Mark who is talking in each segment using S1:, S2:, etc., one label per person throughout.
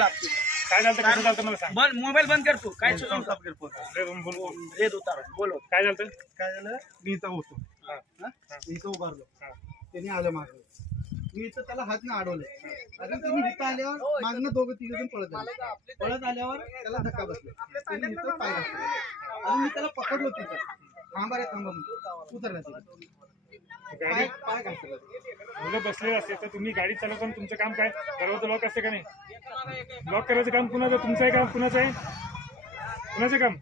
S1: लागतील.
S2: काय झालं कसं झालं मला सांग.
S1: बंद मोबाईल बंद कर तू. काय
S2: रे बोल.
S1: रेत उतार बोलो.
S2: काय झालं
S3: काय झालं, मी इथं होतो, मी इथं उभारलो, त्याने आलं मागं, मी इथं त्याला हात ना अडवले, अजून तुम्ही इथं आल्यावर मागणं दोघं तिघ जण पळत आल्यावर त्याला धक्का बसला, त्याने इथं पाय घातला आणि मी त्याला पकडलो तिथं, थांबा रे थांबा म्हणून उतरला, पाय घातला.
S2: मुलं बसलेले असते तर तुम्ही गाडी चालवताना तुमचं काम काय, दरवाजा लॉक असते का नाही? लॉक करायचं काम कुणाचं, तुमचं आहे का कुणाचं आहे? कुणाचं काम?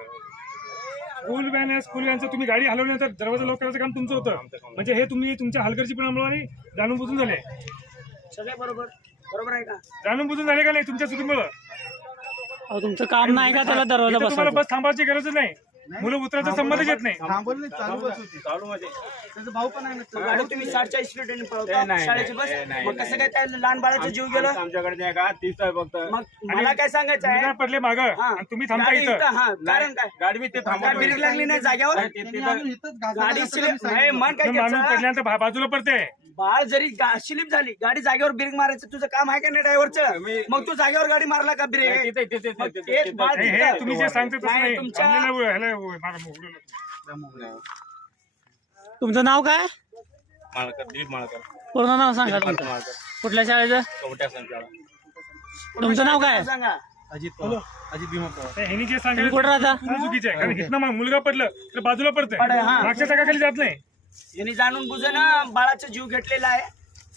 S2: स्कूल व्हॅन आहे, स्कूल व्हॅनचं तुम्ही गाडी हलवल्यानंतर दरवाजा लॉक करायचं काम तुमचं होतं. म्हणजे हे तुम्ही तुमच्या हलगर्जीपणामुळे जाणून बुजून झाले.
S1: सगळे बरोबर आहे का?
S2: जाणून बुजून झाले का नाही तुमच्या चुकीमुळं?
S4: तुमचं काम नाही का त्याला दरवाजा
S2: इथं तुम्हाला
S4: बसवायचा?
S2: बस थांबायची गरज नाही, मुलं उतरायचा संबंधच येत नाही.
S3: थांबवलं चालू बस होती, त्याचा भाऊ पण आहे ना.
S1: गाडी तुम्ही 60च्या स्पीडने पळवता शाळेची बस. मग कसं काय त्या लहान बाळाचा जीव गेला?
S5: आमच्याकडे नाही का 30 आहे फक्त.
S1: मग मला काय सांगायचं आहे?
S2: मुलगा पडले मागं आणि तुम्ही थांबता
S1: गाडी
S2: इथं.
S1: इथं, कारण काय?
S5: गाडी मी ते
S1: काय ब्रेक लागली नाही जाग्यावर?
S3: त्यांनी अजून इथंच
S1: गाडी स्लिप नाही, मन काय
S2: माणूस
S1: करायचं?
S2: पडल्यानंतर बाजूला पडते.
S1: बाळ जरी स्लिप झाली, गाडी जागेवर ब्रेक मारायचं तुझं काम आहे का नाही ड्रायव्हरचं? मग तू जागेवर गाडी मारला का ब्रेक? तेच बाळ
S2: हे
S1: तिथं.
S2: तुम्ही जे सांगता तसं
S1: नाही,
S2: नाही.
S1: तुमच्या-
S2: थांबलेलं ह्याला मागं मोडलं.
S4: तुमचं नाव काय?
S5: दिलीप माळकर.
S4: पूर्ण नाव सांगा तुमचं. कुठल्या शाळेचं?
S5: कवट्या संचालक.
S4: तुमचं नाव काय?
S1: सांगा.
S3: अजित भीमा पवार.
S2: ह्यानी जे
S4: तुम्ही
S2: सांगितलं
S4: कुठं राहता?
S2: ते चुकीचं आहे. कारण इथनं मुलगा पडलं तर बाजूला पडतंय,
S1: पडे, हा.
S2: मागच्या चाकाखाली जात नाही.
S1: यांनी जाणून बुजून बाळाचा जीव घेतलेला आहे.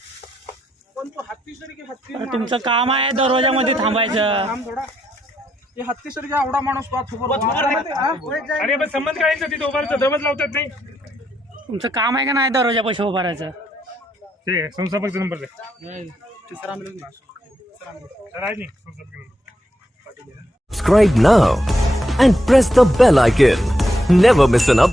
S3: पण तो हत्तीसारखी हत्ती
S4: अरे तुमचं काम आहे दरवाजामध्ये थांबायचं.
S3: थांब थोडा, ते हत्तीसारखी एवढा माणूस तो आत उभा राहतो.
S2: अरे पण संबंध काढायचं तिथे उभारायचं, दरवाज लावतात नाही.
S4: तुमचं काम आहे का नाही दरवाजापाशी उभं राहायचं?
S2: ते संस्थापकचा नंबर दे.
S3: तिसरा मिळून ना.
S2: तर आहे नाही संस्थापक number.
S6: Subscribe now and press the bell icon. Never miss an update.